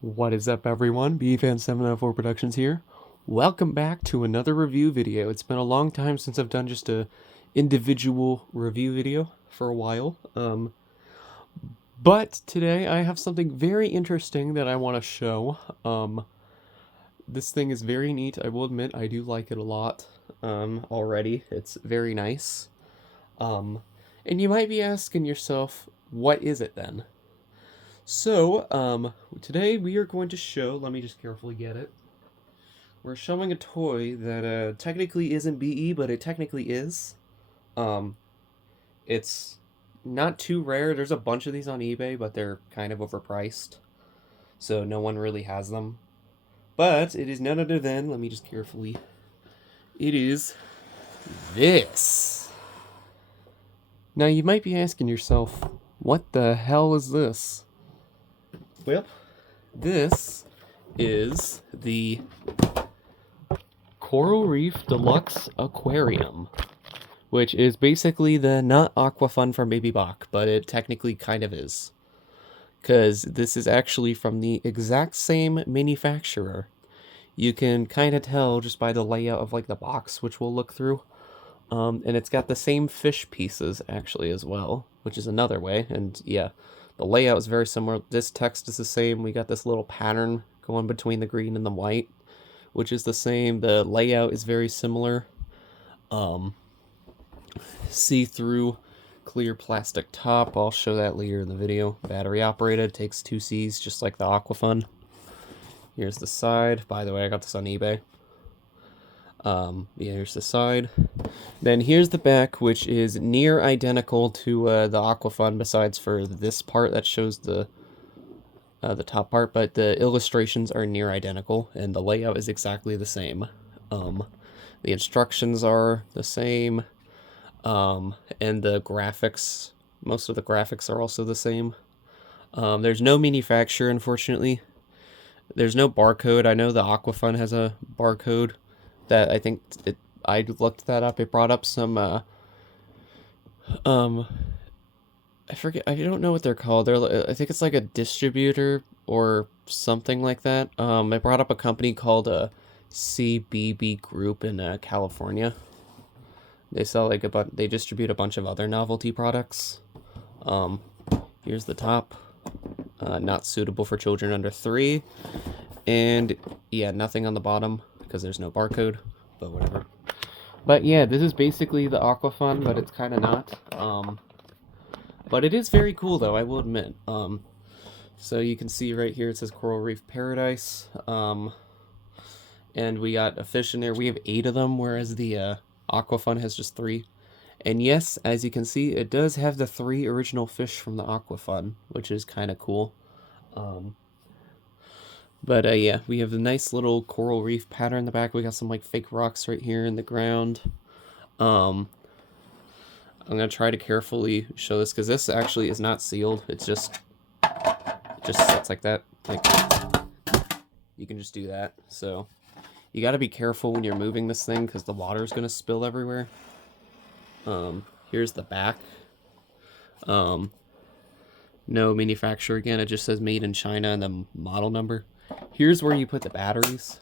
What is up, everyone? BFan794 Productions here. Welcome back to another review video. It's been a long time since I've done just a individual review video for a while. But today I have something very interesting that I want to show. This thing is very neat. I will admit I do like it a lot. Already, it's very nice. And you might be asking yourself, what is it then? So, today we are going to show, let me just carefully get it. We're showing a toy that, technically isn't BE, but it technically is. It's not too rare. There's a bunch of these on eBay, but they're kind of overpriced. So no one really has them. But it is none other than, let me just carefully, it is this. Now you might be asking yourself, what the hell is this? Well, this is the Coral Reef Deluxe Aquarium, which is basically the not Aqua Fun from Baby Bach, but it technically kind of is. Because this is actually from the exact same manufacturer. You can kind of tell just by the layout of like the box, which we'll look through. And it's got the same fish pieces actually as well, which is another way. And yeah, the layout is very similar. This text is the same. We got this little pattern going between the green and the white, which is the same. The layout is very similar. See-through clear plastic top. I'll show that later in the video. Battery operated, takes 2 Cs just like the Aqua Fun. Here's the side. By the way, I got this on eBay. Yeah, here's the side. Then here's the back, which is near identical to the Aqua Fun, besides for this part that shows the top part, but the illustrations are near identical, and the layout is exactly the same. The instructions are the same, and the graphics, most of the graphics are also the same. There's no manufacturer, unfortunately. There's no barcode. I know the Aqua Fun has a barcode that I think I looked that up. It brought up some, I forget, I don't know what they're called. I think it's like a distributor or something like that. It brought up a company called CBB Group in California. They sell like they distribute a bunch of other novelty products. Here's the top. Not suitable for children under 3. And yeah, nothing on the bottom because there's no barcode, but whatever. But yeah, this is basically the Aqua Fun, but it's kind of not. But it is very cool though, I will admit. So you can see right here it says Coral Reef Paradise. And we got a fish in there. We have 8 of them, whereas the Aqua Fun has just 3. And yes, as you can see, it does have the 3 original fish from the Aqua Fun, which is kind of cool. But yeah, we have a nice little coral reef pattern in the back. We got some like fake rocks right here in the ground. I'm gonna try to carefully show this because this actually is not sealed. It just sits like that. Like, you can just do that. So you got to be careful when you're moving this thing because the water is gonna spill everywhere. Here's the back. No manufacturer again. It just says made in China and the model number. Here's where you put the batteries.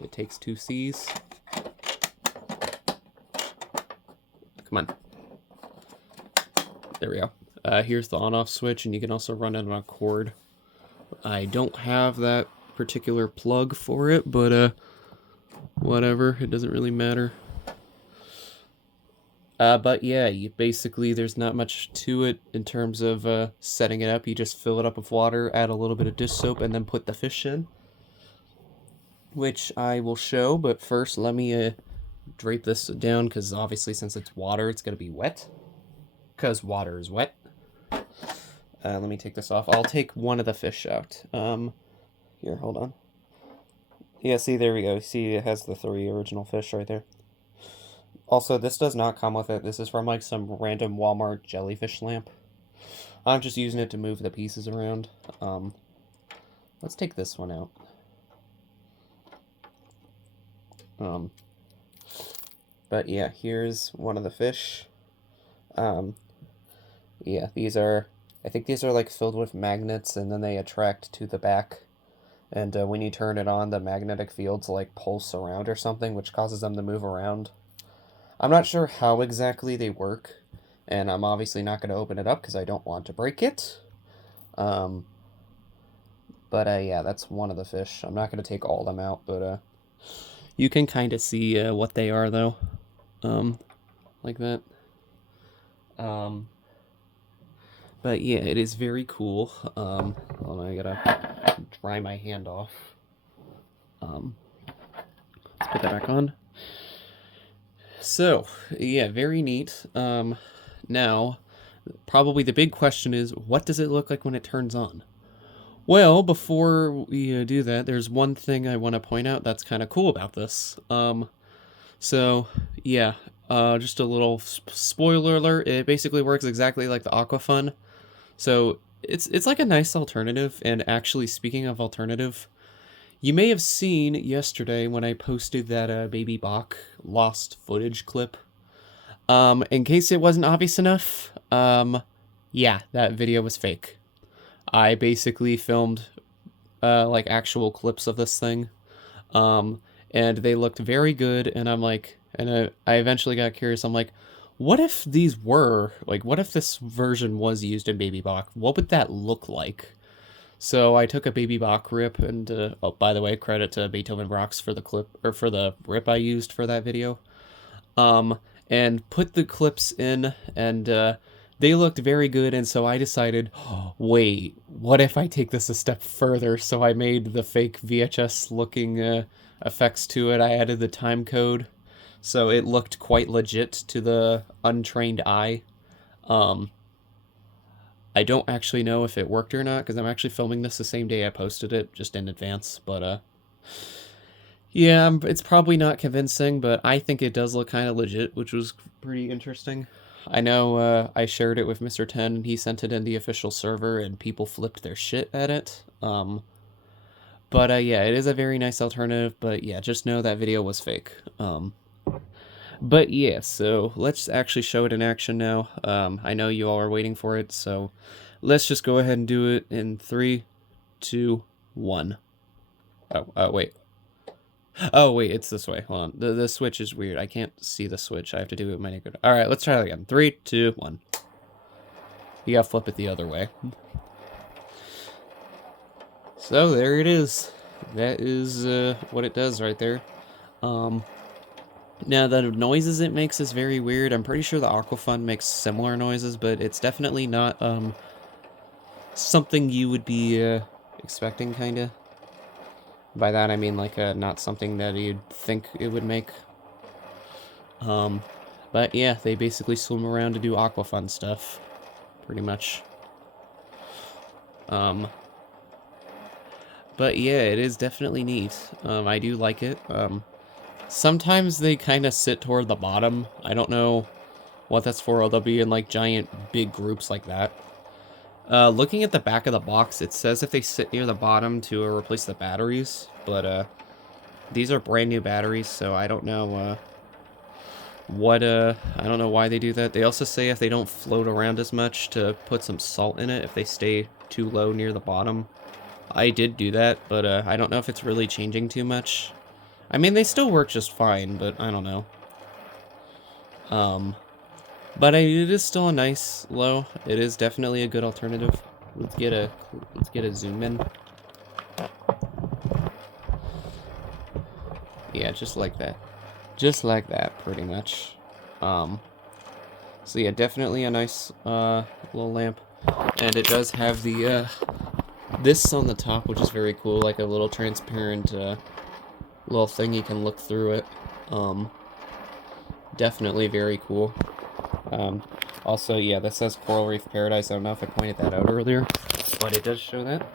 It takes 2 Cs. Come on. There we go. Here's the on-off switch, and you can also run it on a cord. I don't have that particular plug for it, but whatever. It doesn't really matter. But yeah, basically there's not much to it in terms of setting it up. You just fill it up with water, add a little bit of dish soap, and then put the fish in, which I will show. But first, let me drape this down because obviously since it's water, it's going to be wet because water is wet. Let me take this off. I'll take one of the fish out. Here, hold on. Yeah, see, there we go. See, it has the 3 original fish right there. Also, this does not come with it. This is from like some random Walmart jellyfish lamp. I'm just using it to move the pieces around. Let's take this one out. But yeah, here's one of the fish. Yeah, these are, I think these are like filled with magnets and then they attract to the back. And when you turn it on, the magnetic fields like pulse around or something, which causes them to move around. I'm not sure how exactly they work, and I'm obviously not going to open it up because I don't want to break it. But yeah, that's one of the fish. I'm not going to take all of them out, but you can kind of see what they are, though. Like that. But yeah, it is very cool. Hold on, I gotta dry my hand off. Let's put that back on. So, yeah, very neat. Now, probably the big question is, what does it look like when it turns on? Well, before we do that, there's one thing I want to point out that's kind of cool about this. So, yeah, just a little spoiler alert. It basically works exactly like the Aqua Fun. So, it's like a nice alternative, and actually, speaking of alternative, you may have seen yesterday when I posted that Baby Bach lost footage clip. In case it wasn't obvious enough, yeah, that video was fake. I basically filmed, like, actual clips of this thing, and they looked very good, and I'm like, and I eventually got curious, I'm like, what if these were, like, what if this version was used in Baby Bach? What would that look like? So I took a Baby Bach rip, and oh, by the way, credit to Beethoven Rocks for the clip, or for the rip I used for that video. And put the clips in, and they looked very good, and so I decided, oh, wait, what if I take this a step further? So I made the fake VHS looking effects to it. I added the time code, so it looked quite legit to the untrained eye. I don't actually know if it worked or not, because I'm actually filming this the same day I posted it, just in advance, but, yeah, it's probably not convincing, but I think it does look kind of legit, which was pretty interesting. I know, I shared it with Mr. 10, and he sent it in the official server, and people flipped their shit at it, but, yeah, it is a very nice alternative, but, yeah, just know that video was fake, But yeah, so let's actually show it in action now. I know you all are waiting for it, so let's just go ahead and do it in 3, 2, 1. Oh, wait. Oh, wait, it's this way. Hold on. The switch is weird. I can't see the switch. I have to do it with my naked. Alright, let's try that again. 3, 2, 1. You gotta flip it the other way. So, there it is. That is what it does right there. Now, the noises it makes is very weird. I'm pretty sure the Aqua Fun makes similar noises, but it's definitely not, something you would be, expecting, kinda. By that, I mean, like, not something that you'd think it would make. But yeah, they basically swim around to do Aqua Fun stuff. Pretty much. But yeah, it is definitely neat. I do like it. Sometimes they kind of sit toward the bottom. I don't know what that's for. They'll be in like giant big groups like that. Looking at the back of the box, it says if they sit near the bottom to replace the batteries. But these are brand new batteries, so I don't know I don't know why they do that. They also say if they don't float around as much to put some salt in it if they stay too low near the bottom. I did do that, but I don't know if it's really changing too much. I mean, they still work just fine, but I don't know. But it is still a nice low. It is definitely a good alternative. Let's get a zoom in. Yeah, just like that. Just like that, pretty much. So yeah, definitely a nice little lamp. And it does have the this on the top, which is very cool, like a little transparent little thing you can look through it. Definitely very cool. Also, yeah, this says Coral Reef Paradise. I don't know if I pointed that out earlier, but it does show that.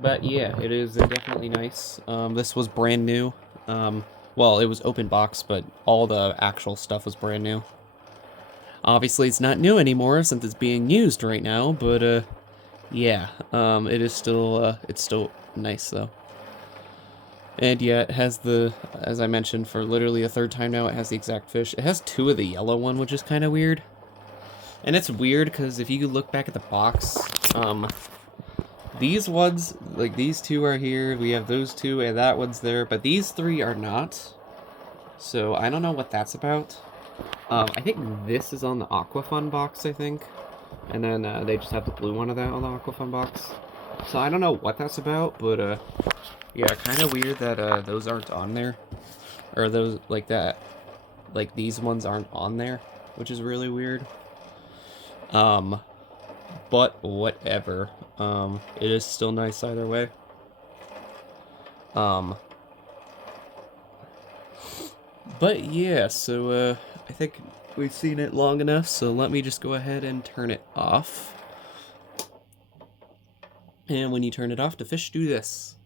But yeah, it is definitely nice. This was brand new. Well, it was open box, but all the actual stuff was brand new. Obviously, it's not new anymore since it's being used right now, but yeah, it is still, it's still nice though. And yeah, it has the, as I mentioned, for literally a third time now, it has the exact fish. It has 2 of the yellow one, which is kind of weird. And it's weird because if you look back at the box, These ones, like these two are here, we have those two, and that one's there, but these three are not. So I don't know what that's about. I think this is on the Aqua Fun box, I think. And then they just have the blue one of that on the Aqua Fun box. So I don't know what that's about, but yeah, kind of weird that those aren't on there. Or those, like that, like these ones aren't on there, which is really weird. But whatever. It is still nice either way. But yeah, so I think we've seen it long enough, so let me just go ahead and turn it off. And when you turn it off, the fish do this.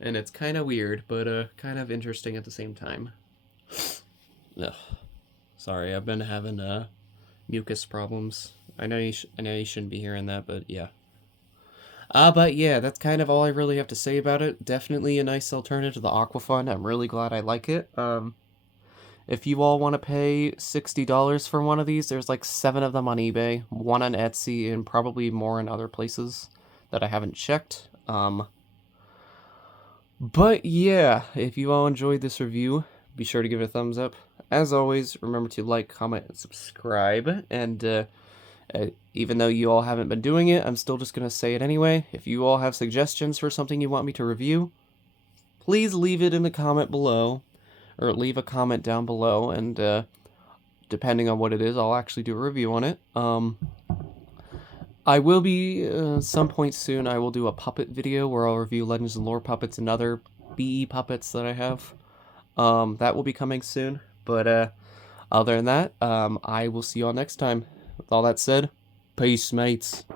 And it's kind of weird, but kind of interesting at the same time. Ugh. Sorry, I've been having mucus problems. I know you shouldn't be hearing that, but yeah. But yeah, that's kind of all I really have to say about it. Definitely a nice alternative to the Aqua Fun. I'm really glad I like it. If you all want to pay $60 for one of these, there's like 7 of them on eBay, 1 on Etsy, and probably more in other places that I haven't checked. But yeah, if you all enjoyed this review, be sure to give it a thumbs up. As always, remember to like, comment, and subscribe. And even though you all haven't been doing it, I'm still just going to say it anyway. If you all have suggestions for something you want me to review, please leave it in the comment below. Or leave a comment down below, and depending on what it is, I'll actually do a review on it. I will be, some point soon, I will do a puppet video where I'll review Legends and Lore puppets and other BE puppets that I have. That will be coming soon, but other than that, I will see you all next time. With all that said, peace, mates.